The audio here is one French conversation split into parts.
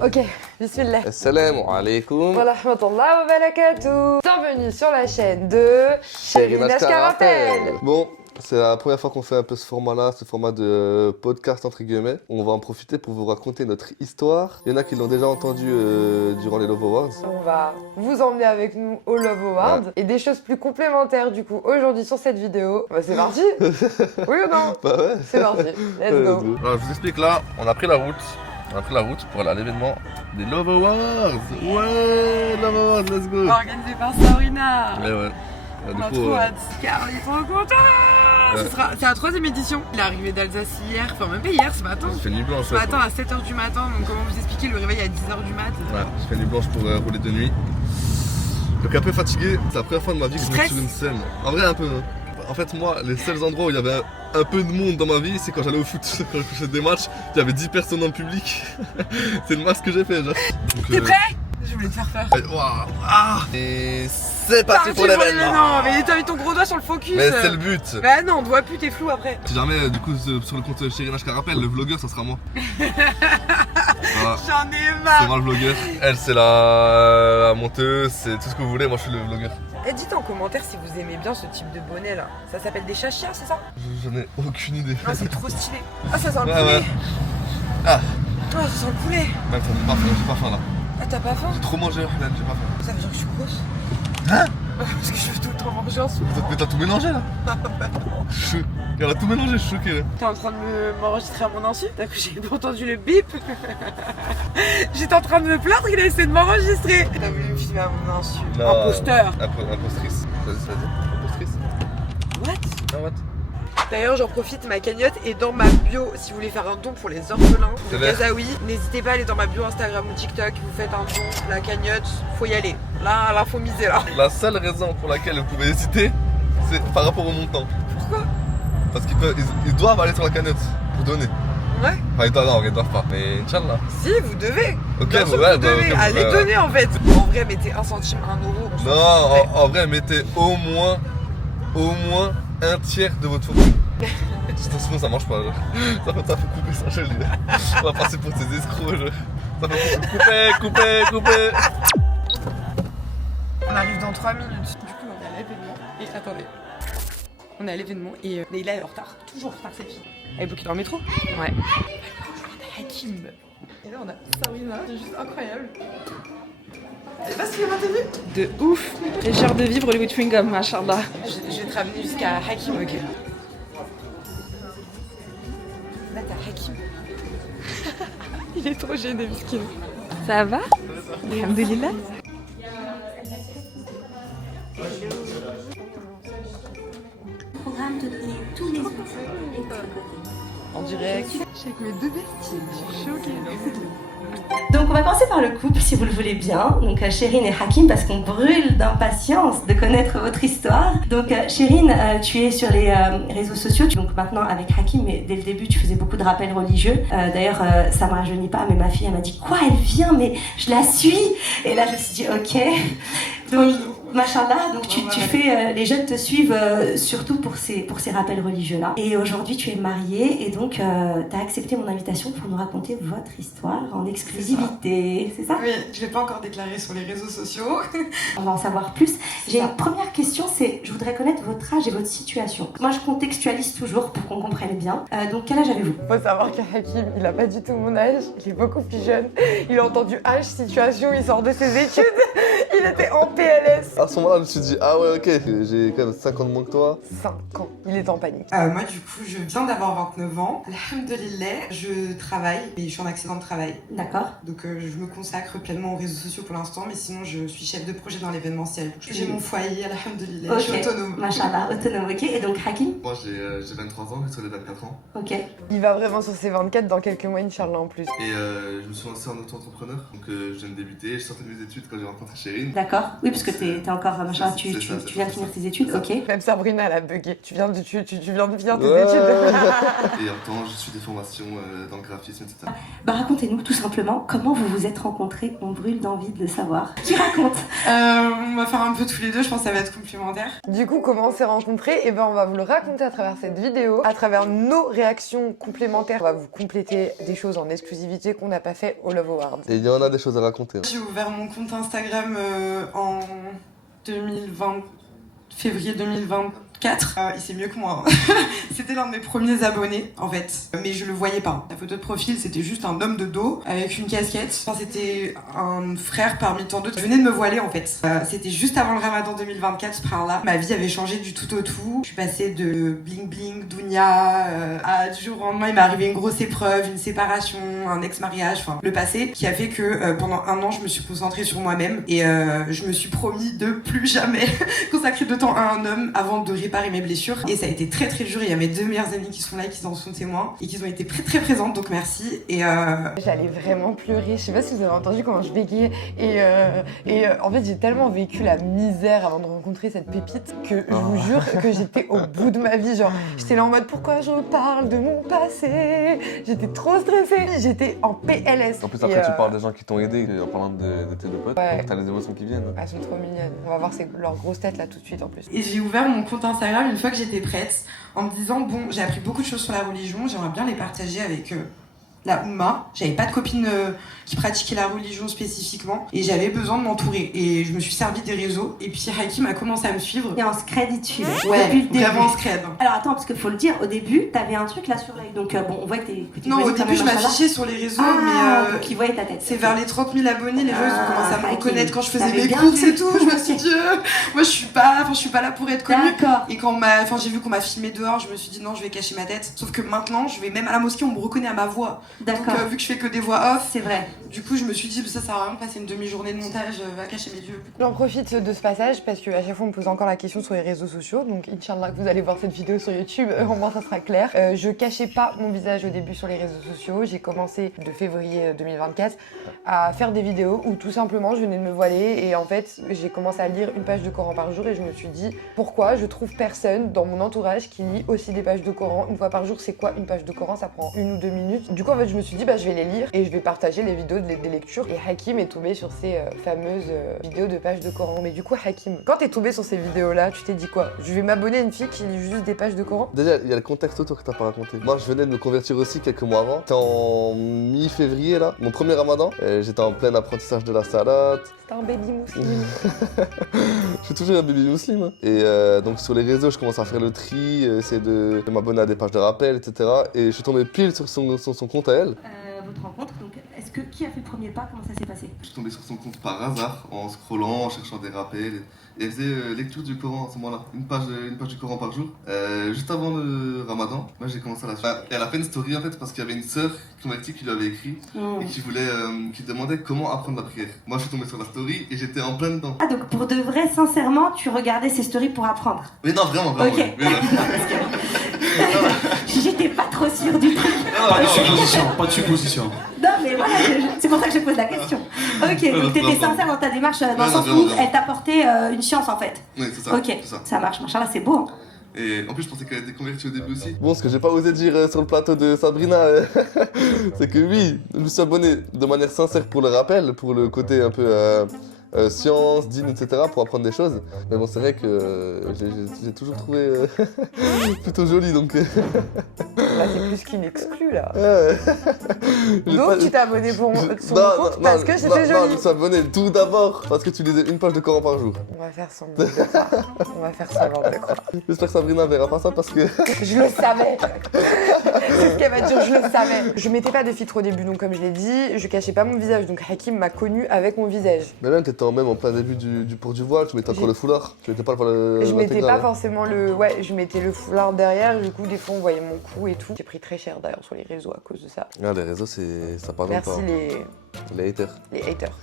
Ok, bismillah. Assalamu alaikum. Wa rahmatullahi wa barakatuh. Bienvenue sur la chaîne de Chérine Carapel. Bon, c'est la première fois qu'on fait un peu ce format-là, ce format de podcast entre guillemets. On va en profiter pour vous raconter notre histoire. Il y en a qui l'ont déjà entendu durant les Love Awards. On va vous emmener avec nous au Love Awards et des choses plus complémentaires du coup aujourd'hui sur cette vidéo. Bah c'est parti. Oui ou non? Bah ouais. C'est parti, let's go. Alors je vous explique là, on a pris la route. On a pris la route pour aller à l'événement des Love Awards. Ouais, Love Awards, let's go. Organisé par Sabrina. Ouais, ouais. On a trop hâte, car on est trop contents. C'est la 3e édition. Il est arrivé d'Alsace hier, enfin même pas hier, ce matin. J'ai fait nuit blanche. Ce matin à 7h du matin, donc comment vous expliquer, le réveil à 10h du mat. Ouais, j'ai fait nuit blanche pour rouler de nuit. Donc un peu fatigué, c'est la première fois de ma vie que je monte sur une scène. En vrai un peu. En fait moi, les seuls endroits où il y avait un peu de monde dans ma vie, c'est quand j'allais au foot. Quand je faisais des matchs, il y avait 10 personnes dans le public. C'est le max que j'ai fait genre. T'es prêt? Je voulais te faire peur. Waouh, ah. Et c'est parti pour l'événement. Non, mais t'as mis ton gros doigt sur le focus. Mais c'est le but. Bah non, on te voit plus, t'es flou après. Si jamais, du coup, sur le compte Chérine Carapel, le vlogueur, ça sera moi. Voilà. J'en ai C'est marre. moi le vlogueur. Elle, c'est la monteuse, c'est tout ce que vous voulez. Moi, je suis le vlogueur. Et dites en commentaire si vous aimez bien ce type de bonnet là. Ça s'appelle des chachia, c'est ça? J'en ai aucune idée. Ah, c'est trop stylé. Ah, ça sent le Ouais, poulet. ouais. Ah, Ah, ça sent le poulet. même ça me pas faim, j'ai pas faim là. Ah, t'as pas faim? J'ai trop mangé, là, j'ai pas faim. Ça veut dire que je suis grosse. Hein? Parce que je veux tout le temps manger en soupe. Mais t'as tout mélangé là. Elle a tout mélangé, je suis choqué là. T'es en train de m'enregistrer à mon insu? T'as que j'ai entendu le bip? J'étais en train de me plaindre, il a essayé de m'enregistrer. T'as voulu me filmer à mon insu. Non. Imposteur. Impostrice. Vas-y. Impostrice. What? Ah, what? D'ailleurs, j'en profite, ma cagnotte est dans ma bio. Si vous voulez faire un don pour les orphelins de C'est vrai. Gazaoui, n'hésitez pas à aller dans ma bio Instagram ou TikTok. Vous faites un don, la cagnotte, faut y aller. Là, faut miser là. La seule raison pour laquelle vous pouvez hésiter, c'est par rapport au montant. Pourquoi? Parce qu'ils doivent aller sur la cagnotte pour donner. Ouais. Enfin, ils doivent pas. Mais Inch'Allah. Si, vous devez. Ok, Bien sûr, ouais, vous devez. ok, Allez ouais. donner en fait. En vrai, mettez 1 centime, 1 euro. on s'en Non, fout. en vrai, mettez au moins un tiers de votre fortune. Sinon, ça marche pas. Genre. Ça faut couper ça, je le dis. On va passer pour ces escrocs. Genre. Ça faut couper. On arrive dans 3 minutes. Du coup, on est à l'événement. Et attendez. On est à l'événement et Leïla est en retard. Toujours en retard cette fille. Elle est bloquée dans le métro? Ouais. On a Hakim. Et là, on a Sabrina. C'est juste incroyable. Elle va se faire maintenir? De ouf. J'ai cher de vivre Hollywood Chewing Gum, machallah. Je vais te ramener jusqu'à Hakim, ok. Là, t'as Hakim. Il est trop gêné, miskin. Ça va? Alhamdoulilah. Programme de donner tous les infos et En direct. Je suis avec mes 2 besties. Je suis choquée. Donc on va commencer par le couple si vous le voulez bien. Donc Chérine et Hakim parce qu'on brûle d'impatience de connaître votre histoire. Donc Chérine, tu es sur les réseaux sociaux. Donc maintenant avec Hakim, mais dès le début tu faisais beaucoup de rappels religieux. D'ailleurs ça me rajeunit pas, mais ma fille elle m'a dit quoi, elle vient, mais je la suis. Et là je me suis dit ok. Donc machallah, donc tu fais, les jeunes te suivent surtout pour ces rappels religieux là. Et aujourd'hui tu es mariée et donc tu as accepté mon invitation pour nous raconter votre histoire en exclusivité, c'est ça? Oui, je l'ai pas encore déclaré sur les réseaux sociaux. On va en savoir plus. J'ai une première question, c'est je voudrais connaître votre âge et votre situation. Moi je contextualise toujours pour qu'on comprenne bien. Donc quel âge avez-vous? Faut savoir qu'Hakim, il a pas du tout mon âge, il est beaucoup plus jeune. Il a entendu âge, situation, il sort de ses études. Il était en PLS. À ce moment-là, je me suis dit, ah ouais, ok, j'ai quand même 5 ans de moins que toi. 5 ans, il est en panique. Moi du coup je viens d'avoir 29 ans, alhamdoulilah, je travaille et je suis en accident de travail. D'accord. Donc je me consacre pleinement aux réseaux sociaux pour l'instant, mais sinon je suis chef de projet dans l'événementiel. J'ai mon foyer, alhamdoulilah, je suis autonome. Machallah, autonome, ok. Et donc Hakim? Moi, j'ai 23 ans, sur les 24 ans. Ok. Il va vraiment sur ses 24 dans quelques mois, Inch'Allah en plus. Et je me suis lancé en auto-entrepreneur. Donc je viens de débuter, je sortais de mes études quand j'ai rencontré Chérine. D'accord. Oui, parce que t'es t'es encore machin, tu C'est ça, viens de finir tes études, ça. ok. Même Sabrina, elle a bugué. Tu viens de finir tes études. Et en même temps, je suis des formations dans le graphisme, etc. Bah racontez-nous tout simplement comment vous vous êtes rencontrés, on brûle d'envie de le savoir. Qui raconte? On va faire un peu tous les deux, je pense que ça va être complémentaire. Du coup, comment on s'est rencontrés? Et ben, on va vous le raconter à travers cette vidéo, à travers nos réactions complémentaires. On va vous compléter des choses en exclusivité qu'on n'a pas fait au Love Award. Et il y en a des choses à raconter. J'ai ouvert mon compte Instagram en 2020, février 2024. Et c'est mieux que moi. C'était l'un de mes premiers abonnés, en fait. Mais je le voyais pas. La photo de profil, c'était juste un homme de dos avec une casquette. Enfin, c'était un frère parmi tant d'autres. Je venais de me voiler, en fait. C'était juste avant le Ramadan 2024, ce là. Ma vie avait changé du tout au tout. Je suis passée de bling bling, dounia, à du jour au lendemain, il m'est arrivé une grosse épreuve, une séparation, un ex-mariage, enfin, le passé, qui a fait que pendant un an, je me suis concentrée sur moi-même et je me suis promis de plus jamais consacrer de temps à un homme avant de réparer mes blessures. Et ça a été très très dur. Il y a mes deux meilleures amies qui sont là et qui en sont témoins et qui ont été très très présentes, donc merci. Et J'allais vraiment pleurer. Je sais pas si vous avez entendu comment je bégayais. En fait, j'ai tellement vécu la misère avant de rencontrer cette pépite que je vous jure que j'étais au bout de ma vie. Genre, j'étais là en mode pourquoi je parle de mon passé. J'étais trop stressée. J'étais en PLS. En plus, après, tu parles des gens qui t'ont aidé en parlant de tes deux potes. Ouais. Donc, t'as les émotions qui viennent. Elles sont trop mignonnes. On va voir leurs grosses têtes là tout de suite en plus. Et j'ai ouvert mon compte Instagram une fois que j'étais prête, en me disant bon, j'ai appris beaucoup de choses sur la religion, j'aimerais bien les partager avec la Oumma. J'avais pas de copine qui pratiquait la religion spécifiquement et j'avais besoin de m'entourer. Et je me suis servi des réseaux et puis Hakim a commencé à me suivre. Et en scred, il te suivait Ouais, depuis le début. vraiment en scred. Alors attends, parce qu'il faut le dire, au début, t'avais un truc là sur l'œil. Donc bon, on voit que tu Non, voyais au quand début même je un chaleur. m'affichais sur les réseaux, Donc ils voyaient ta tête. c'est vers les 30 000 abonnés, les gens ils ont commencé à me ok. reconnaître quand je faisais T'avais mes bien courses vu. et tout. Je me suis dit, moi je suis pas là pour être connue. D'accord. Et quand j'ai vu qu'on m'a filmé dehors, je me suis dit non, je vais cacher ma tête. Sauf que maintenant, je vais même à la mosquée, on me reconnaît à ma voix. Donc D'accord. vu que je fais que des voix off, C'est vrai. du coup je me suis dit ça sert à rien de passer une demi-journée de montage à cacher mes yeux. J'en profite de ce passage parce qu'à chaque fois on me pose encore la question sur les réseaux sociaux. Donc Inch'Allah que vous allez voir cette vidéo sur YouTube, au moins ça sera clair. Je cachais pas mon visage au début sur les réseaux sociaux. J'ai commencé de février 2024 à faire des vidéos où tout simplement je venais de me voiler et en fait j'ai commencé à lire une page de Coran par jour et je me suis dit pourquoi je trouve personne dans mon entourage qui lit aussi des pages de Coran une fois par jour. C'est quoi une page de Coran? Ça prend 1 ou 2 minutes. Du coup en fait je me suis dit je vais les lire et je vais partager les vidéos des lectures. Et Hakim est tombé sur ces fameuses vidéos de pages de Coran. Mais du coup Hakim, quand t'es tombé sur ces vidéos là, tu t'es dit quoi? Je vais m'abonner à une fille qui lit juste des pages de Coran? Déjà, il y a le contexte autour que t'as pas raconté. Moi, je venais de me convertir aussi quelques mois avant. C'était en mi-février, là, mon premier ramadan. J'étais en plein apprentissage de la salade. C'était un baby musulman. Je suis toujours un baby musulman. Hein. Et donc, sur les réseaux, je commence à faire le tri, essayer de m'abonner à des pages de rappel, etc. Et je suis tombé pile sur son compte à elle. Votre rencontre, donc qui a fait le premier pas? Comment ça s'est passé? Je suis tombé sur son compte par hasard, en scrollant, en cherchant des rappels. Et elle faisait lecture du Coran à ce moment-là, une page du Coran par jour. Juste avant le Ramadan, moi j'ai commencé à la suivre. Et elle a fait une story en fait parce qu'il y avait une sœur convertie qui lui avait écrit et qui demandait comment apprendre la prière. Moi je suis tombé sur la story et j'étais en plein dedans. Ah donc pour de vrai, sincèrement, tu regardais ces stories pour apprendre? Mais non, vraiment. Ok. Oui. Mais non. J'étais pas trop sûre du truc. Pas de supposition, pas de supposition. Non mais voilà, c'est pour ça que je pose la question. Ok, donc t'étais sincère dans ta démarche, dans le sens où elle t'apportait une science en fait. Oui, c'est ça. Ok, c'est ça. ça marche, machallah, c'est beau. Hein. Et en plus, je pensais qu'elle était convertie au début aussi. Bon, ce que j'ai pas osé dire sur le plateau de Sabrina, c'est que oui, je me suis abonné de manière sincère pour le rappel, pour le côté un peu science, dîne, etc., pour apprendre des choses. Mais bon, c'est vrai que j'ai toujours trouvé plutôt joli, donc... Là c'est plus qu'une exclue là. J'ai Donc pas- tu t'es abonné pour Je- son non, compte non, parce non, que non, c'était non, joli. je me suis abonné tout d'abord parce que tu lisais une page de Coran par jour. On va faire semblant de croire. On va faire semblant de croire. J'espère que Sabrina verra pas ça parce que... Je le savais. C'est ce qu'elle va dire, je le savais. Je mettais pas de filtre au début, donc comme je l'ai dit, je cachais pas mon visage. Donc Hakim m'a connu avec mon visage. Mais même, t'étais même en plein début du port du voile, tu mettais encore le foulard. Tu mettais pas le voile Je mettais intégral, pas forcément le... Ouais, je mettais le foulard derrière, du coup des fois on voyait mon cou et tout. J'ai pris très cher d'ailleurs sur les réseaux à cause de ça. Ah, les réseaux, ça parle Merci pas. Les haters. Les haters.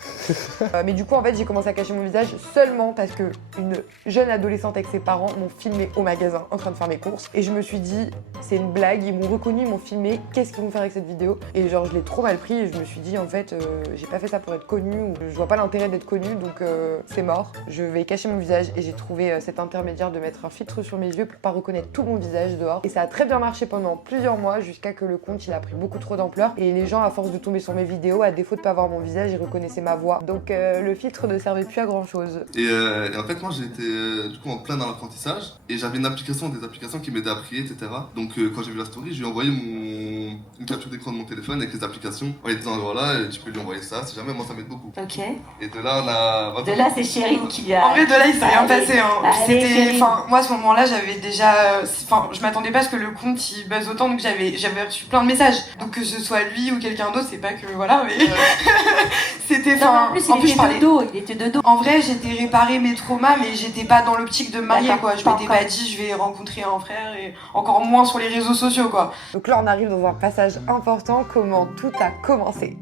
Mais du coup, en fait, j'ai commencé à cacher mon visage seulement parce que une jeune adolescente avec ses parents m'ont filmé au magasin en train de faire mes courses. Et je me suis dit, c'est une blague, ils m'ont reconnu, ils m'ont filmé, qu'est-ce qu'ils vont faire avec cette vidéo? Et genre, je l'ai trop mal pris et je me suis dit, en fait, j'ai pas fait ça pour être connue ou je vois pas l'intérêt d'être connue, donc c'est mort. Je vais cacher mon visage et j'ai trouvé cet intermédiaire de mettre un filtre sur mes yeux pour pas reconnaître tout mon visage dehors. Et ça a très bien marché pendant plusieurs mois jusqu'à que le compte il a pris beaucoup trop d'ampleur et les gens, à force de tomber sur mes vidéos, à défaut de pas voir mon visage, ils reconnaissaient ma voix. Donc le filtre ne servait plus à grand chose. Et en fait, moi j'étais du coup en plein dans l'apprentissage et j'avais des applications qui m'aidaient à prier, etc. Donc quand j'ai vu la story, je lui ai envoyé une capture d'écran de mon téléphone avec les applications en lui disant voilà, tu peux lui envoyer ça, si jamais, moi ça m'aide beaucoup. Ok. Et de là, on a. De là, c'est Chérine qui a. En vrai, de là, il s'est rien passé. Hein. Allez, C'était, Chérine. enfin, moi à ce moment-là, j'avais déjà, enfin, je m'attendais pas à ce que le compte il buzz autant, donc j'avais reçu plein de messages. Donc que ce soit lui ou quelqu'un d'autre, c'est pas que voilà, mais c'était, Non, enfin, en plus, il était de dos. En vrai, j'étais réparé mes traumas, mais j'étais pas dans l'optique de me marier, D'accord, quoi. Je pas m'étais encore. pas dit, je vais rencontrer un frère et encore moins sur les réseaux sociaux, quoi. Donc là, on arrive dans un passage important, comment tout a commencé.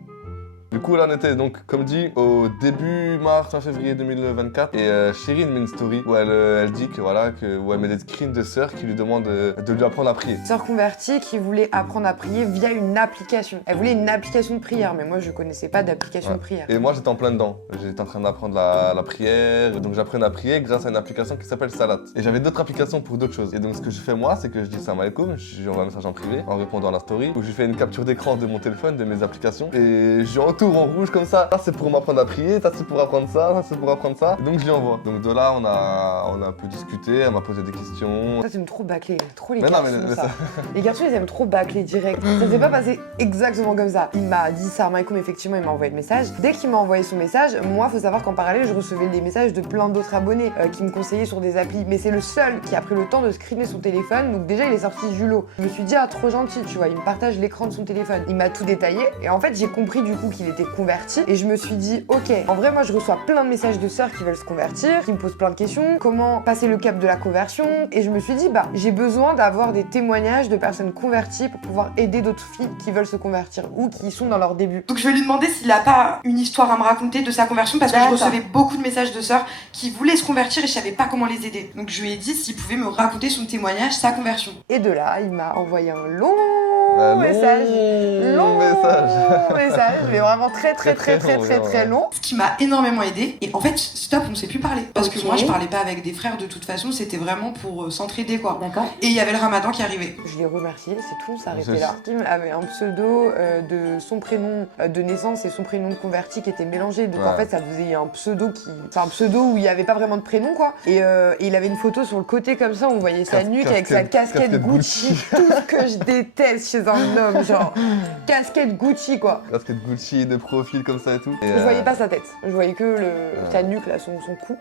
Du coup, là, on était donc, comme dit, au début mars, fin février 2024. Et Chérine met une story où elle dit que voilà, où elle met des screens de sœurs qui lui demandent de lui apprendre à prier. Sœur convertie qui voulait apprendre à prier via une application. Elle voulait une application de prière, mais moi je connaissais pas d'application de prière. Et moi, j'étais en plein dedans. J'étais en train d'apprendre la prière. Donc, j'apprenais à prier grâce à une application qui s'appelle Salat. Et j'avais d'autres applications pour d'autres choses. Et donc, ce que je fais moi, c'est que je dis salam alaikum, je lui envoie un message en privé en répondant à la story, où je fais une capture d'écran de mon téléphone, de mes applications. Et je entoure en rouge comme ça. Ça, c'est pour m'apprendre à prier, ça, c'est pour apprendre ça, ça, c'est pour apprendre ça. Et donc, je lui envoie. Donc, de là, on a un peu discuté, elle m'a posé des questions. Ça, t'aimes trop bâcler, trop les Mais non, garçons, mais ça. ça- Les garçons, ils aiment trop bâcler direct. Ça s'est pas passé exactement comme ça. Il m'a dit salam alaikum, effectivement, il m'a envoyé le message. Dès qu'il m'a envoyé son message, moi, faut savoir qu'en parallèle, je recevais des messages de plein d'autres abonnés qui me conseillaient sur des applis. Mais c'est le seul qui a pris le temps de screener son téléphone. Donc déjà, il est sorti du lot. Je me suis dit, ah, trop gentil, tu vois, il me partage l'écran de son téléphone. Il m'a tout détaillé. Et en fait, j'ai compris du coup qu'il était converti. Et je me suis dit, ok, en vrai, moi, je reçois plein de messages de sœurs qui veulent se convertir, qui me posent plein de questions. Comment passer le cap de la conversion? Et je me suis dit, bah, j'ai besoin d'avoir des témoignages de personnes converties pour pouvoir aider d'autres filles qui veulent se convertir ou qui sont dans leur début. Donc je vais lui demander s'il a pas une histoire à me raconter de sa conversion, parce que je D'accord. recevais beaucoup de messages de sœurs qui voulaient se convertir et je savais pas comment les aider. Donc je lui ai dit s'il pouvait me raconter son témoignage, sa conversion. Et de là, il m'a envoyé un long Un message. long message, mais vraiment très long. Ce qui m'a énormément aidé. Et en fait, stop, on s'est plus parler. Parce Ok. que moi, je parlais pas avec des frères de toute façon, c'était vraiment pour s'entraider, quoi. D'accord. Et il y avait le ramadan qui arrivait. Je l'ai remercié, c'est tout, ça arrêtait Je- là. Kim avait un pseudo de son prénom de naissance et son prénom de converti qui était mélangé. Donc Ouais. en fait, ça faisait un pseudo qui. C'est un pseudo où il n'y avait pas vraiment de prénom, quoi. Et il avait une photo sur le côté comme ça, où on voyait sa nuque avec sa casquette Gucci. Tout ce que je déteste chez un homme, genre casquette Gucci, quoi. Casquette Gucci, de profil comme ça et tout. Et, Je voyais pas sa tête, je voyais que sa nuque, là, son cou.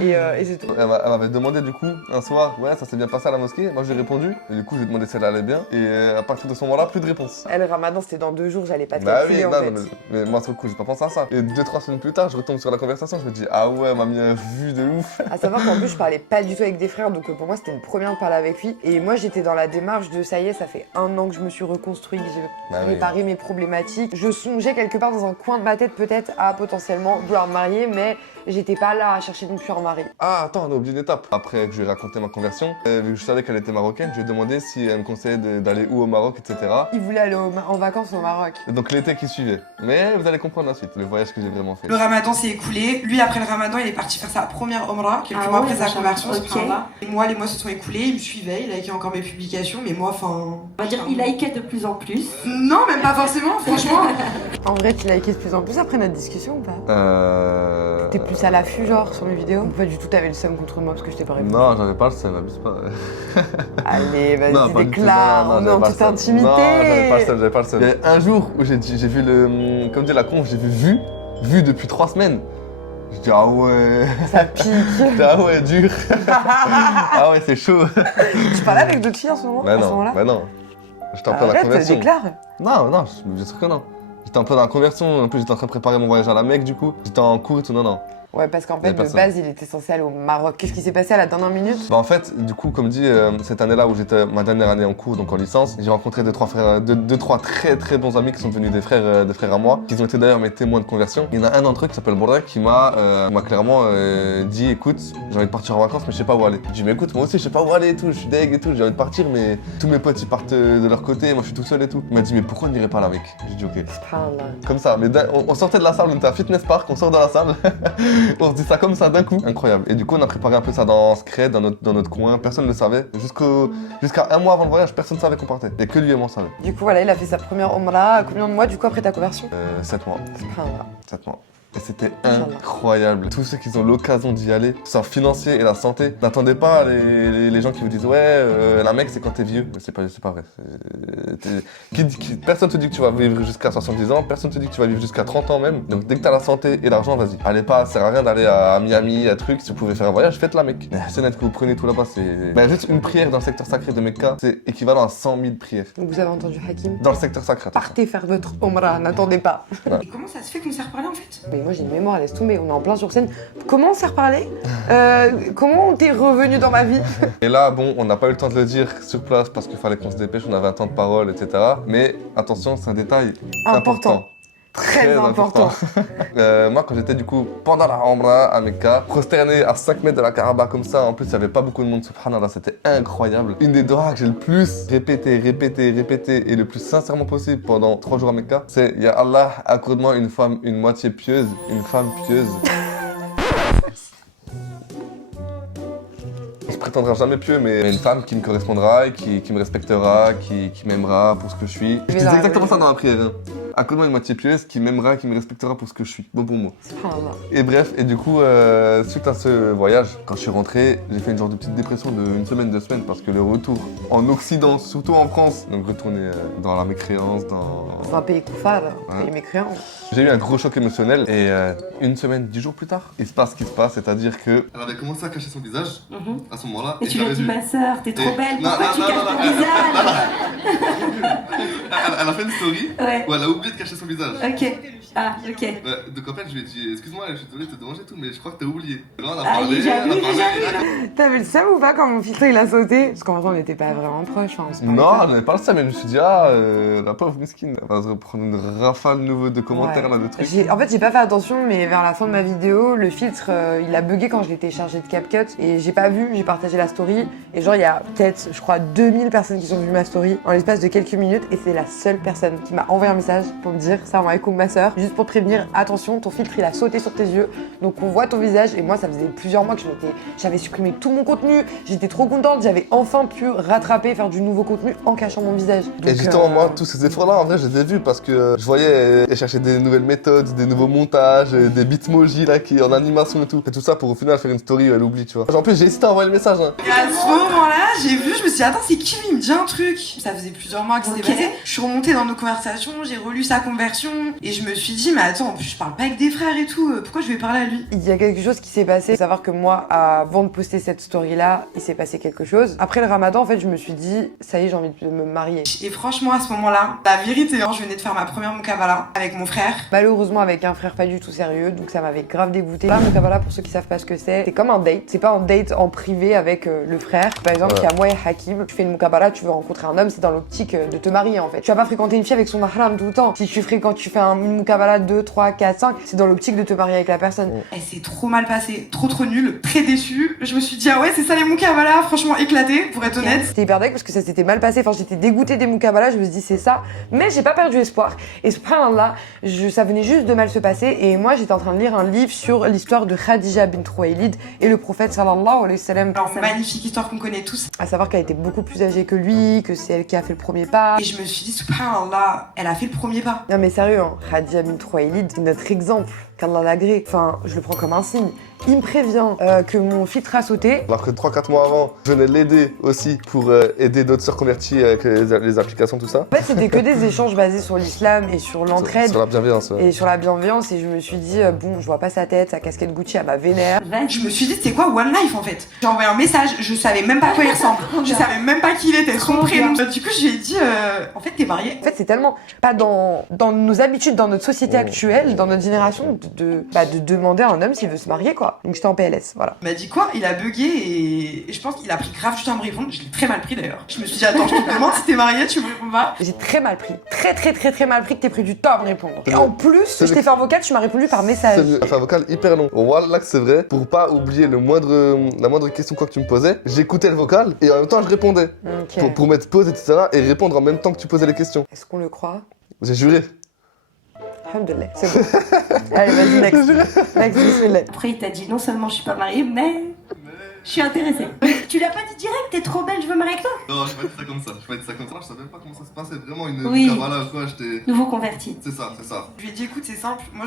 Et c'est tout. Elle m'avait demandé du coup un soir, ouais, ça s'est bien passé à la mosquée. Moi, j'ai répondu. Et du coup, j'ai demandé si elle allait bien. Et à partir de ce moment-là, plus de réponse. Le ramadan, c'était dans 2 jours, j'allais pas te Bah calculer, oui, en non, fait. mais moi, sur le coup, j'ai pas pensé à ça. Et 2-3 semaines plus tard, je retombe sur la conversation. Je me dis, ah ouais, elle m'a mis un vu de ouf. À savoir qu'en plus, je parlais pas du tout avec des frères, donc pour moi, c'était une première de parler avec lui. Et moi, j'étais dans la démarche de ça y est, ça fait 1 an que je me suis reconstruit, que j'ai Bah oui. réparé mes problématiques. Je songeais quelque part dans un coin de ma tête, peut-être, à potentiellement vouloir me marier, mais j'étais pas là à chercher non plus un mari. Ah, attends, on a oublié une étape. Après que je lui ai raconté ma conversion, vu que je savais qu'elle était marocaine, je lui ai demandé si elle me conseillait d'aller où au Maroc, etc. Il voulait aller en vacances au Maroc. Et donc l'été qui suivait. Mais vous allez comprendre la suite, le voyage que j'ai vraiment fait. Le ramadan s'est écoulé. Lui, après le ramadan, il est parti faire sa première Omra, quelques Ah mois ouais, après sa machin. conversion, Ok. subhanallah. Et moi, les mois se sont écoulés, il me suivait, il likait encore mes publications, mais moi, enfin. On va dire il likait de plus en plus. Non, même pas forcément, franchement. En vrai, tu likais de plus en plus après notre discussion ou pas? T'es plus à l'affût, genre, sur mes vidéos? Ou pas du tout, t'avais le seum contre moi parce que je t'ai pas répondu? Non, j'avais pas le seum, abuse pas. Allez, Non, vas-y, pas du tout, déclare, non, on est j'avais en pas le toute seum. intimité. Non, j'avais pas le seum. Il y a un jour où j'ai vu le. Comme dit la conf, j'ai vu depuis 3 semaines. Je dis ah ouais. Ça pique. Je dis, ah ouais, dur. Ah ouais, c'est chaud. Tu parlais avec d'autres filles en ce moment? Bah à ce non, moment-là? bah non. J'étais en plein dans la Arrête, conversion. déclare. Non, bien sûr que non. J'étais en plein dans la conversion, en plus j'étais en train de préparer mon voyage à la Mecque du coup. J'étais en cours et tout, non. Ouais, parce qu'en Il y a fait, de personne. base, il était censé aller au Maroc. Qu'est-ce qui s'est passé à la dernière minute? Bah en fait, du coup, comme dit, cette année-là où j'étais ma dernière année en cours, donc en licence, j'ai rencontré deux, trois très très bons amis qui sont devenus des frères à moi, qui ont été d'ailleurs mes témoins de conversion. Il y en a un d'entre eux qui s'appelle Bourda qui m'a clairement dit, écoute, j'ai envie de partir en vacances, mais je sais pas où aller. Je dis, mais écoute, moi aussi, je sais pas où aller et tout, je suis deg et tout, j'ai envie de partir, mais tous mes potes ils partent de leur côté, moi je suis tout seul et tout. Il m'a dit, mais pourquoi on n'irait pas là, mec? J'ai dit, ok. Subhanallah. Comme ça, mais on sortait de la salle, on était à Fitness Park, on sort de la salle, on se dit ça comme ça d'un coup. Incroyable. Et du coup, on a préparé un peu ça dans Secret, dans notre coin, personne ne le savait. Jusqu'à un mois avant le voyage, personne ne savait qu'on partait. Et que lui et moi on savait. Du coup, voilà, il a fait sa première Umrah. Combien de mois, du coup, après ta conversion? 7 mois. Subhanallah. 7 mois. Et c'était Inch'Allah. incroyable. Tous ceux qui ont l'occasion d'y aller, que ce soit financier et la santé, n'attendez pas les gens qui vous disent ouais, la Mecque c'est quand t'es vieux. Mais c'est pas vrai. Personne te dit que tu vas vivre jusqu'à 70 ans, personne te dit que tu vas vivre jusqu'à 30 ans même. Donc dès que t'as la santé et l'argent, vas-y. Allez pas, ça sert à rien d'aller à Miami, à truc. Si vous pouvez faire un voyage, faites la Mecque. C'est net que vous prenez tout là-bas, c'est. Ben, juste une prière dans le secteur sacré de Mecca, c'est équivalent à 100 000 prières. Donc, vous avez entendu Hakim? Dans le secteur sacré. attention. Partez faire votre Umrah, n'attendez pas. Et comment ça se fait qu'on s'est reparlé en fait? Mais moi, j'ai une mémoire, laisse tomber. On est en plein sur scène. Comment on s'est reparlé? Comment t'es revenu dans ma vie? Et là, bon, on n'a pas eu le temps de le dire sur place parce qu'il fallait qu'on se dépêche, on avait un temps de parole, etc. Mais attention, c'est un détail important. Très important. Moi, quand j'étais du coup pendant la Umrah à Mecca, prosterné à 5 mètres de la Kaaba comme ça, en plus, il n'y avait pas beaucoup de monde, subhanallah, c'était incroyable. Une des doigts que j'ai le plus répété et le plus sincèrement possible pendant 3 jours à Mecca, c'est Ya Allah, accorde-moi une femme, une moitié pieuse, une femme pieuse. Je prétendrai jamais pieux, mais une femme qui me correspondra, et qui me respectera, qui m'aimera pour ce que je suis. Je disais exactement ça dans la prière. Hein. Accorde-moi une moitié pieuse qui m'aimera, qui me respectera pour ce que je suis. Bon pour moi. Subhanallah. Et bref, et du coup, suite à ce voyage, quand je suis rentré, j'ai fait une genre de petite dépression de 1 semaine, 2 semaines, parce que le retour en Occident, surtout en France, donc retourner dans la mécréance, dans Un pays koufar, un Ouais. pays mécréant. J'ai eu un gros choc émotionnel et 1 semaine, 10 jours plus tard, il se passe ce qui se passe, c'est-à-dire que... Elle avait commencé à cacher son visage à ce moment-là. Et tu lui as dit, ma sœur, t'es trop belle, Non, pourquoi non, tu non, caches non, ton non, visage? Elle a fait une story Ouais, où elle a oublié de cacher son visage. ok. Ah, ok. Donc en fait, je lui ai dit, excuse-moi, je suis désolé de te déranger et tout, mais je crois que t'as oublié. Là, on a Ah, parlé, j'ai vu, on a parlé. T'as vu le seum ou pas quand mon filtre il a sauté? Parce qu'en vrai, on n'était pas vraiment proches. Hein, on se parlait Non, pas. on n'avait pas le ça, mais je me suis dit, la pauvre miskine, elle va se prendre une rafale nouveau de commentaires Ouais. là, de trucs. En fait, j'ai pas fait attention, mais vers la fin de ma vidéo, le filtre il a bugué quand je l'ai téléchargé de CapCut et j'ai pas vu, j'ai partagé la story et genre il y a peut-être, je crois, 2000 personnes qui ont vu ma story en l'espace de quelques minutes et c'est la seule personne qui m'a envoyé un message pour me dire salam alaikum ma soeur, juste pour te prévenir, attention, ton filtre il a sauté sur tes yeux, donc on voit ton visage et moi ça faisait plusieurs mois que j'avais supprimé tout mon contenu, j'étais trop contente, j'avais enfin pu rattraper, faire du nouveau contenu en cachant mon visage. Et Donc, justement, moi, tous ces efforts-là, en vrai, je les ai vus parce que je voyais elle chercher des nouvelles méthodes, des nouveaux montages, des bitmojis là, qui en animation et tout. Et tout ça pour au final faire une story où elle oublie, tu vois. En plus, j'ai hésité à envoyer le message. Hein. Et à ce moment-là, j'ai vu, je me suis dit, attends, c'est qui lui? Il me dit un truc. Ça faisait plusieurs mois que c'était Ok. passé. Je suis remontée dans nos conversations, j'ai relu sa conversion et je me suis dit, mais attends, en plus, je parle pas avec des frères et tout, pourquoi je vais parler à lui? Il y a quelque chose qui s'est passé. Faut savoir que moi, avant de poster cette story-là, il s'est passé quelque chose. Après le ramadan, en fait, je me suis dit, ça y est, j'ai envie de me marier. Et franchement, à ce moment-là, la vérité, hein, je venais de faire ma première mukabala avec mon frère. Malheureusement, avec un frère pas du tout sérieux, donc ça m'avait grave dégoûté. Là, mukabala, pour ceux qui savent pas ce que c'est comme un date. C'est pas un date en privé avec le frère. Par exemple, Ouais. il y a moi et Hakim. Tu fais une mukabala, tu veux rencontrer un homme, c'est dans l'optique de te marier en fait. Tu vas pas fréquenter une fille avec son mahram tout le temps. Si tu fréquentes, tu fais une mukabala 2, 3, 4, 5, c'est dans l'optique de te marier avec la personne. Elle s'est trop mal passée, trop nul, très déçue. Je me suis dit, ah ouais, c'est ça les mukabala, franchement éclaté, pour être honnête. J'étais hyper dingue parce que ça s'était mal passé. Enfin, j'étais dégoûtée des mukabala. Je me suis dit, c'est ça. Mais j'ai pas perdu espoir. Et subhanallah, ça venait juste de mal se passer. Et moi, j'étais en train de lire un livre sur l'histoire de Khadija bint Khuwaylid et le prophète sallallahu alayhi wa sallam. Alors, magnifique histoire qu'on connaît tous. À savoir qu'elle était beaucoup plus âgée que lui, que c'est elle qui a fait le premier pas. Et je me suis dit, subhanallah, elle a fait le premier pas. Non mais sérieux, hein, Khadija bint Khuwaylid, c'est notre exemple. Qu'Allah l'agrée. Enfin, je le prends comme un signe. Il me prévient que mon filtre a sauté. Alors que 3-4 mois avant, je venais l'aider aussi pour aider d'autres sœurs converties avec les applications, tout ça. En fait, c'était que des échanges basés sur l'islam et sur l'entraide. Sur la bienveillance. Ouais. Et sur la bienveillance, et je me suis dit, bon, je vois pas sa tête, sa casquette Gucci, elle m'a vénère. Je me suis dit, c'est quoi One Life en fait? J'ai envoyé un message, je savais même pas à quoi il ressemble. Je savais même pas qui il était, son prénom. Du coup, je lui ai dit, en fait, t'es mariée. En fait, c'est tellement pas dans dans nos habitudes, dans notre société actuelle, dans notre génération, de demander à un homme s'il veut se marier, quoi. Donc j'étais en PLS, voilà. Il m'a dit quoi? Il a bugué et je pense qu'il a pris grave du temps à me répondre. Je l'ai très mal pris d'ailleurs. Je me suis dit, attends, je te demande si t'es mariée, tu me réponds pas. J'ai très mal pris. Très mal pris que t'aies pris du temps à me répondre. Et en plus, je t'ai fait un vocal, tu m'as répondu par message. C'est fait un vocal hyper long. Voilà que c'est vrai. Pour pas oublier la moindre question quoi que tu me posais, j'écoutais le vocal et en même temps je répondais. Ok. Pour mettre pause, etc. et répondre en même temps que tu posais les questions. Est-ce qu'on le croit? J'ai juré. Alhamdoulilah, c'est bon. Allez, vas-y, next. Next, bismillah. Après, il t'a dit non seulement je suis pas mariée, mais je suis intéressée. Tu l'as pas dit direct, t'es trop belle, je veux me marier avec toi? Non, je vais pas dire ça comme ça. Je savais pas comment ça se passait. Vraiment une Oui. cabala, quoi. Nouveau converti. C'est ça. Je lui ai dit, écoute, c'est simple, moi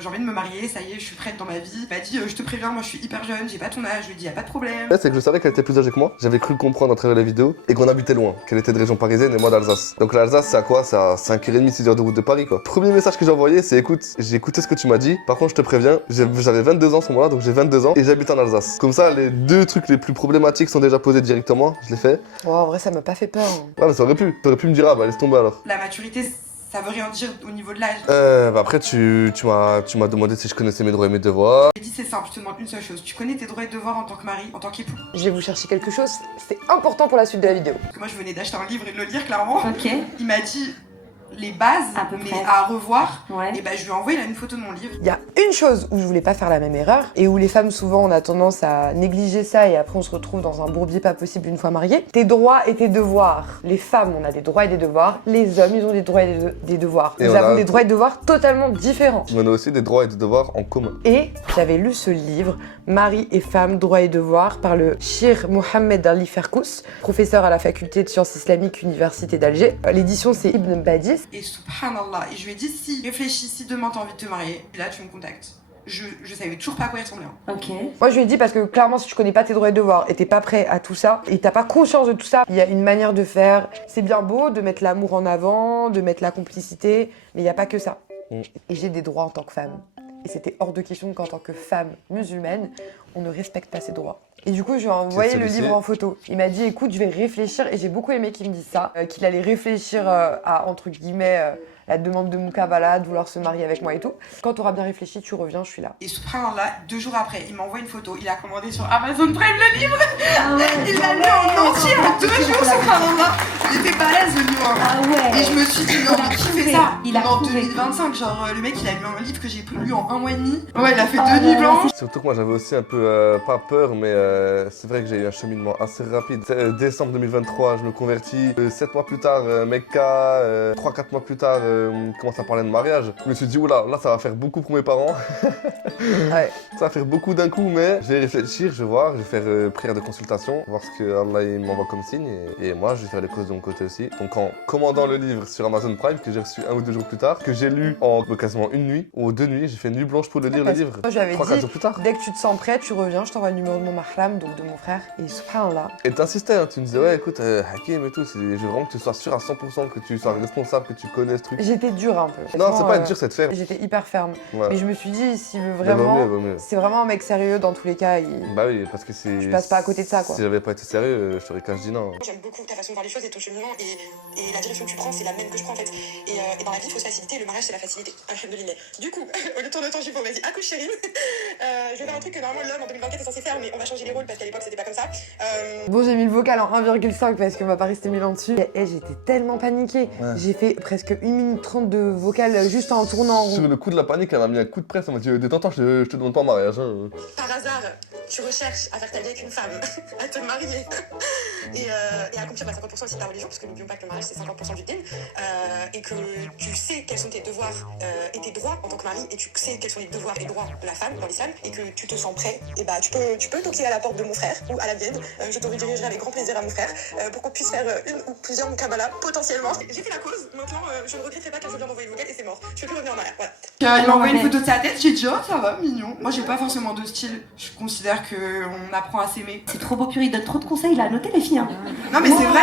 j'ai envie de me marier, ça y est, je suis prête dans ma vie. Il m'a dit, je te préviens, moi je suis hyper jeune, j'ai pas ton âge. Je lui ai dit, y a pas de problème. C'est que je savais qu'elle était plus âgée que moi. J'avais cru le comprendre à travers les vidéos et qu'on habitait loin, qu'elle était de région parisienne et moi d'Alsace. Donc l'Alsace, c'est à quoi? C'est à 5h30, 6h de route de Paris, quoi. Premier message que j'ai envoyé, c'est écoute, j'ai écouté ce que tu m'as dit. Par contre, je te préviens, j'avais 22 ans à ce moment-là, donc j'ai 22 ans et j'habite en Alsace. Comme ça, les deux trucs les plus problématiques sont déjà posés directement. Je l'ai fait. Oh, en vrai, ça m'a pas fait peur. Ouais, mais ça aurait pu. T'aurais pu me dire, ah bah laisse tomber alors. La maturité, ça veut rien dire au niveau de l'âge. Après, tu m'as demandé si je connaissais mes droits et mes devoirs. J'ai dit, c'est simple, je te demande une seule chose. Tu connais tes droits et devoirs en tant que mari, en tant qu'époux? Je vais vous chercher quelque chose, c'est important pour la suite de la vidéo. Parce que moi, je venais d'acheter un livre et de le lire, clairement. Ok. Il m'a dit les bases, À peu mais près. à revoir. Ouais. Et bah, je lui ai envoyé là une photo de mon livre. Il y a une chose où je voulais pas faire la même erreur et où les femmes souvent on a tendance à négliger ça et après on se retrouve dans un bourbier pas possible une fois marié. Tes droits et tes devoirs. Les femmes on a des droits et des devoirs, les hommes ils ont des droits et des devoirs. Et Nous on a avons des droits et devoirs totalement différents. On a aussi des droits et des devoirs en commun. Et j'avais lu ce livre, Mari et femmes, droits et devoirs, par le Shir Mohamed Ali Ferkous, professeur à la faculté de sciences islamiques, Université d'Alger. L'édition c'est Ibn Badis. Et subhanallah. Et je lui ai dit, si réfléchis, si demain t'as envie de te marier, là tu me contactes. Je savais toujours pas à quoi il ressemblait. Ok. Moi je lui ai dit parce que clairement si tu connais pas tes droits et devoirs et t'es pas prêt à tout ça et t'as pas conscience de tout ça, il y a une manière de faire. C'est bien beau de mettre l'amour en avant, de mettre la complicité, mais il y a pas que ça. Et j'ai des droits en tant que femme. Et c'était hors de question qu'en tant que femme musulmane, on ne respecte pas ses droits. Et du coup, je lui ai envoyé le livre en photo. Il m'a dit, écoute, je vais réfléchir. Et j'ai beaucoup aimé qu'il me dise ça, qu'il allait réfléchir à, entre guillemets, la demande de Moukabala, de vouloir se marier avec moi et tout. Quand tu auras bien réfléchi, tu reviens, je suis là. Et subhanallah, 2 jours après, il m'envoie une photo. Il a commandé sur Amazon Prime le livre. Ah ouais. Il l'a lu en entier en 2 jours, subhanallah. Il était balèze le livre. Ah ouais. Et je me suis dit, mais on a kiffé ça. Il a en trouvé. 2025, genre le mec il a lu un livre que j'ai lu en 1 mois et demi. Ouais, il a fait 2 nuits blanches. Surtout que moi j'avais aussi un peu, pas peur, mais c'est vrai que j'ai eu un cheminement assez rapide. Décembre 2023, je me convertis. 7 mois plus tard, Mecca. 3-4 mois plus tard, on commence à parler de mariage. Je me suis dit, oula, là ça va faire beaucoup pour mes parents. Ouais. Ça va faire beaucoup d'un coup, mais je vais réfléchir, je vais voir, je vais faire prière de consultation, voir ce que Allah il m'envoie comme signe. Et moi, je vais faire les causes de mon côté aussi. Donc en commandant le livre sur Amazon Prime, que j'ai reçu 1 ou 2 jours plus tard, que j'ai lu en quasiment 1 nuit ou 2 nuits, j'ai fait une nuit blanche pour le lire le livre. Moi, j'avais 3-4 dit, jours plus tard. dès que tu te sens prêt, tu reviens, je t'envoie le numéro de mon mahram, donc de mon frère. Et subhanallah. Et t'insistais, hein, tu me disais, ouais, écoute, Hakim et tout, je veux vraiment que tu sois sûr à 100%, que tu sois responsable, que tu connais ce truc. J'étais dure un peu. Non, c'est Franchement, pas être dur, c'est de faire. J'étais hyper ferme. Ouais. Mais je me suis dit, s'il veut Mais vaut vraiment. mieux. C'est vraiment un mec sérieux dans tous les cas. Bah oui, parce que c'est. Tu passes pas à côté de ça, quoi. Si j'avais pas été sérieux, je t'aurais qu'à dit non. J'aime beaucoup ta façon de voir les choses et ton cheminement et la direction que tu prends, c'est la même que je prends en fait. Et dans la vie, il faut se faciliter, le mariage c'est la facilité. Alhamdoulilah. Du coup, le tour de temps, j'ai vas-y, accouche chérie. Je vais faire un truc que normalement l'homme en 2024 est censé faire, mais on va changer les rôles parce qu'à l'époque c'était pas comme ça. Bon, j'ai mis le vocal en 1,5 parce qu'on va pas rester 1000 ans dessus. Et j'étais tellement paniquée. Ouais. J'ai fait presque 1 minute 30 de vocal juste en tournant en rond. Sur le coup de la panique, elle m'a mis un coup de presse, elle m'a dit détends-toi, je te demande pas en mariage. Hein. Par hasard, tu recherches à faire ta vie avec une femme, à te marier et à accomplir 50% aussi de ta religion, parce que n'oublions pas que le mariage c'est 50% du din, et que tu sais quels sont tes devoirs et tes droits en tant que mari, et tu sais quels sont les devoirs et droits de la femme dans l'islam, et que tu te sens prêt, et bah tu peux toquer à la porte de mon frère ou à la mienne. Je te redirigerai avec grand plaisir à mon frère pour qu'on puisse faire une ou plusieurs Moukabala potentiellement. J'ai fait la cause, maintenant je ne regretterai pas qu'un jour viens d'envoyer le vocal et c'est mort. Je peux plus revenir en arrière, voilà. Il m'a envoyé une photo de sa tête, j'ai dit oh ça va, mignon. Moi j'ai pas forcément de style, je considère qu'on apprend à s'aimer. C'est trop beau, purée, il donne trop de conseils, il a noté les filles. Hein. Non mais c'est vrai,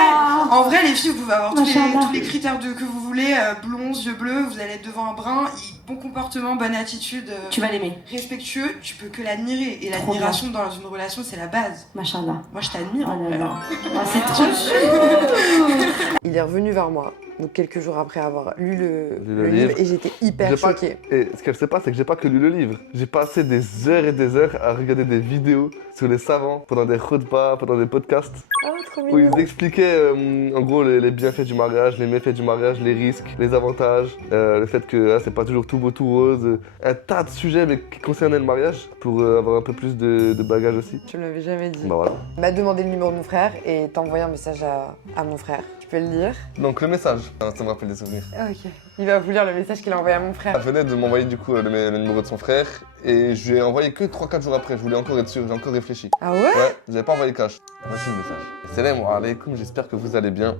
en vrai les filles vous pouvez avoir tous Machallah. les critères que vous voulez, blonds, yeux bleus, vous allez être devant un brun, bon comportement, bonne attitude, Tu vas l'aimer. respectueux, tu peux que l'admirer. Et Trop l'admiration dans une relation, c'est la base. Machallah. Moi, je t'admire. Oh en là vrai. là. Oh, c'est trop chou. Il est revenu vers moi, donc quelques jours après avoir lu le Le livre, livre. et j'étais hyper J'ai pas- choquée. Et ce qu'elle sait pas, c'est que j'ai pas que lu le livre. J'ai passé des heures et des heures à regarder des vidéos sur les savants, pendant des khutbahs, pendant des podcasts, Oh, trop où mignon. ils expliquaient en gros les bienfaits du mariage, les méfaits du mariage, les risques, les avantages, le fait que c'est pas toujours tout beau, tout rose, un tas de sujets mais qui concernaient le mariage, pour avoir un peu plus de bagages aussi. Tu me l'avais jamais dit. Bah voilà. Il m'a demandé le numéro de mon frère et t'as envoyé un message à mon frère. Tu peux le lire? Donc le message, ça me rappelle des souvenirs. Ok. Il va vous lire le message qu'il a envoyé à mon frère. Elle venait de m'envoyer du coup le numéro de son frère et je lui ai envoyé que 3-4 jours après, je voulais encore être sûr, j'ai encore réfléchi. Ah ouais? Ouais, j'avais pas envoyé cash. Voici le message. Salam alaikum, j'espère que vous allez bien.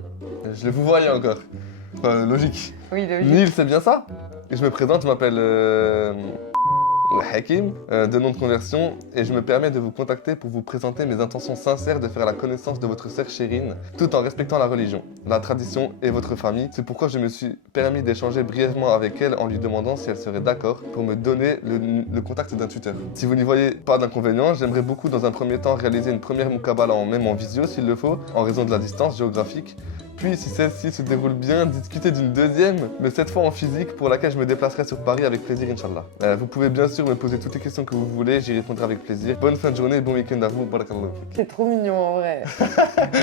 Je le vous voyais encore. Enfin, logique. Oui, le Nil, c'est bien ça? Et je me présente, je m'appelle Hakim, de nom de conversion, et je me permets de vous contacter pour vous présenter mes intentions sincères de faire la connaissance de votre sœur Chérine, tout en respectant la religion, la tradition et votre famille. C'est pourquoi je me suis permis d'échanger brièvement avec elle en lui demandant si elle serait d'accord pour me donner le contact d'un tuteur. Si vous n'y voyez pas d'inconvénient, j'aimerais beaucoup dans un premier temps réaliser une première muqabala même en visio s'il le faut, en raison de la distance géographique. Puis, si celle-ci se déroule bien, discuter d'une deuxième, mais cette fois en physique, pour laquelle je me déplacerai sur Paris avec plaisir, Inch'Allah. Vous pouvez bien sûr me poser toutes les questions que vous voulez, j'y répondrai avec plaisir. Bonne fin de journée, bon week-end à vous, barakallah. C'est trop mignon en vrai.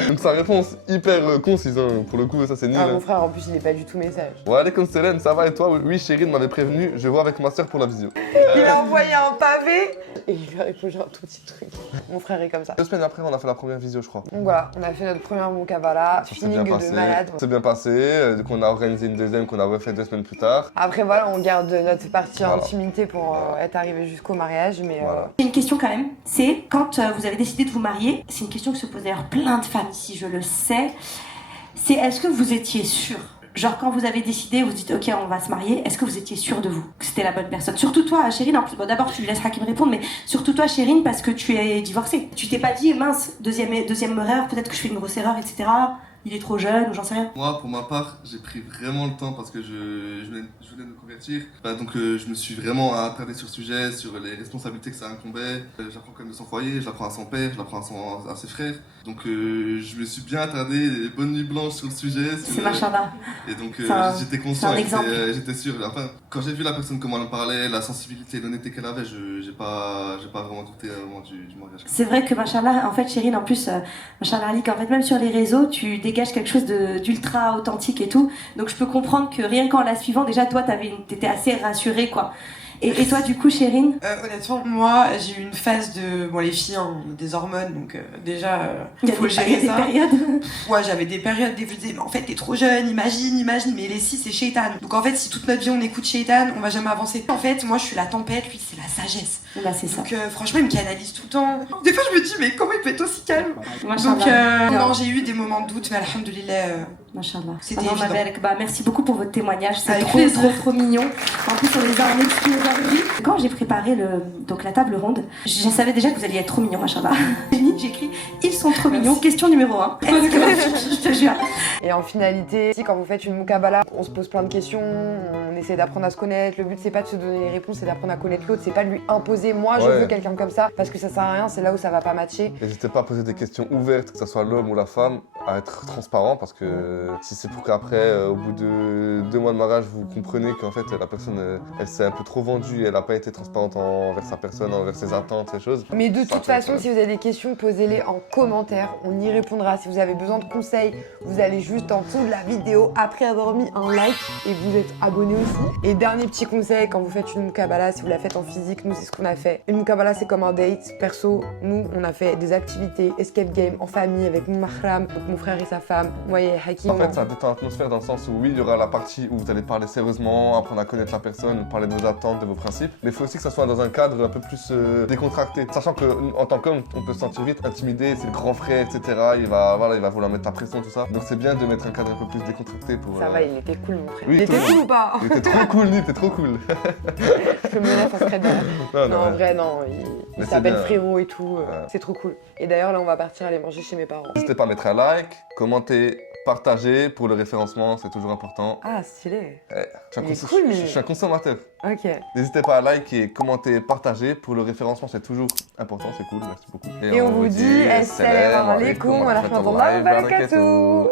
Donc sa réponse hyper concise, hein. Pour le coup, ça c'est nul. Ah, mon frère en plus il est pas du tout message. Wa alaikum salam, ça va et toi? Oui, Chérine m'avait prévenu, je vois avec ma soeur pour la visio. Il a envoyé un pavé et il lui a répondu un tout petit truc. Mon frère est comme ça. 2 semaines après, on a fait la première visio, je crois. Donc voilà, on a fait notre première muqabala, Ça s'est bien feeling passé. de malade. C'est bien passé, donc on a organisé une deuxième qu'on a refait 2 semaines plus tard. Après voilà, on garde notre partie Voilà. intimité pour être arrivé jusqu'au mariage, mais Voilà. J'ai une question quand même, c'est quand vous avez décidé de vous marier, c'est une question que se posent d'ailleurs plein de femmes ici, je le sais, c'est est-ce que vous étiez sûre? Genre quand vous avez décidé, vous dites ok on va se marier, est-ce que vous étiez sûre de vous, que c'était la bonne personne? Surtout toi Chérine, en plus, bon, d'abord tu laisses Hakim répondre, mais surtout toi Chérine parce que tu es divorcée. Tu t'es pas dit mince, deuxième erreur, peut-être que je fais une grosse erreur, etc. Il est trop jeune ou j'en sais rien. Moi, pour ma part, j'ai pris vraiment le temps parce que je venais de me convertir. Donc, je me suis vraiment attardé sur le sujet, sur les responsabilités que ça incombait. J'apprends quand même de son foyer, je l'apprends à son père, je l'apprends à ses frères. Donc, je me suis bien attardé, les bonnes nuits blanches sur le sujet. C'est machallah. Et donc, c'est j'étais un conscient, et exemple. j'étais sûr. Enfin, quand j'ai vu la personne, comment elle me parlait, la sensibilité, l'honnêteté qu'elle avait, j'ai pas vraiment douté au moment du mariage. C'est vrai que machallah, en fait Chérine, en plus, machallah Ali, qu'en fait même sur les réseaux, tu dégages quelque chose d'ultra authentique et tout. Donc je peux comprendre que rien qu'en la suivant, déjà toi t'étais assez rassurée quoi. Et toi du coup Chérine? Honnêtement, moi j'ai eu une phase de. Bon, les filles ont des hormones, donc déjà, Il y a faut des gérer ça. périodes. Ouais, j'avais des périodes où je disais, mais en fait, t'es trop jeune, imagine, mais les six, c'est Shaitan. Donc en fait, si toute notre vie on écoute Shaitan, on va jamais avancer. En fait, moi je suis la tempête, lui c'est la sagesse. Bah c'est ça. Donc franchement, il me canalise tout le temps. Des fois, je me dis, mais comment il peut être aussi calme? Donc Machallah. non, j'ai eu des moments de doute, mais alhamdoulilah. Machallah. C'était Alors, ma évident. belle, bah, merci beaucoup pour votre témoignage, c'est Avec trop, plaisir. trop mignon. En plus on les a en exclu aujourd'hui. Quand j'ai préparé donc la table ronde, je savais déjà que vous alliez être trop mignon, machallah. J'ai écrit ils sont trop mignons. Question numéro 1. Est-ce que je te jure. Et en finalité, si quand vous faites une muqabala, on se pose plein de questions, on essaie d'apprendre à se connaître. Le but c'est pas de se donner les réponses, c'est d'apprendre à connaître l'autre, c'est pas de lui imposer moi je Ouais. veux quelqu'un comme ça parce que ça sert à rien, c'est là où ça va pas matcher. N'hésitez pas à poser des questions ouvertes, que ce soit l'homme ou la femme, à être transparent parce que si c'est pour qu'après, au bout de 2 mois de mariage, vous comprenez qu'en fait la personne elle s'est un peu trop vendue, elle n'a pas été transparente envers sa personne, envers ses attentes, ces choses. Mais de Ça toute peut être- façon, si vous avez des questions, posez-les en commentaire, on y répondra. Si vous avez besoin de conseils, vous allez juste en dessous de la vidéo après avoir mis un like et vous êtes abonné aussi. Et dernier petit conseil, quand vous faites une muqabala, si vous la faites en physique, nous c'est ce qu'on a fait. Une muqabala c'est comme un date. Perso, nous on a fait des activités, escape game en famille avec mon mahram, donc mon frère et sa femme. Vous voyez, Hakim. En fait, ça détend l'atmosphère dans le sens où oui, il y aura la partie où vous allez parler sérieusement, apprendre à connaître la personne, parler de vos attentes, de vos principes. Mais il faut aussi que ça soit dans un cadre un peu plus décontracté. Sachant qu'en tant qu'homme, on peut se sentir vite intimidé, c'est le grand frère, etc. Il va vouloir mettre la pression, tout ça. Donc c'est bien de mettre un cadre un peu plus décontracté pour... Ça va, il était cool mon frère. Oui, il était toujours. cool ou pas? Il était trop cool, il était trop cool. Je me laisse en secret derrière. Non, en ouais. vrai, non, il Mais c'est s'appelle bien. frérot et tout, Ouais. c'est trop cool. Et d'ailleurs, là, on va partir aller manger chez mes parents. N'hésitez pas à mettre un like, commenter, Partager pour le référencement, c'est toujours important. Ah, stylé. Je suis cool, mais- je suis un consommateur. Ok. N'hésitez pas à liker, commenter, partager. Pour le référencement, c'est toujours important, c'est cool, merci beaucoup. Et on vous dit, assalamu alaikum wa rahmatullahi wa barakatuh.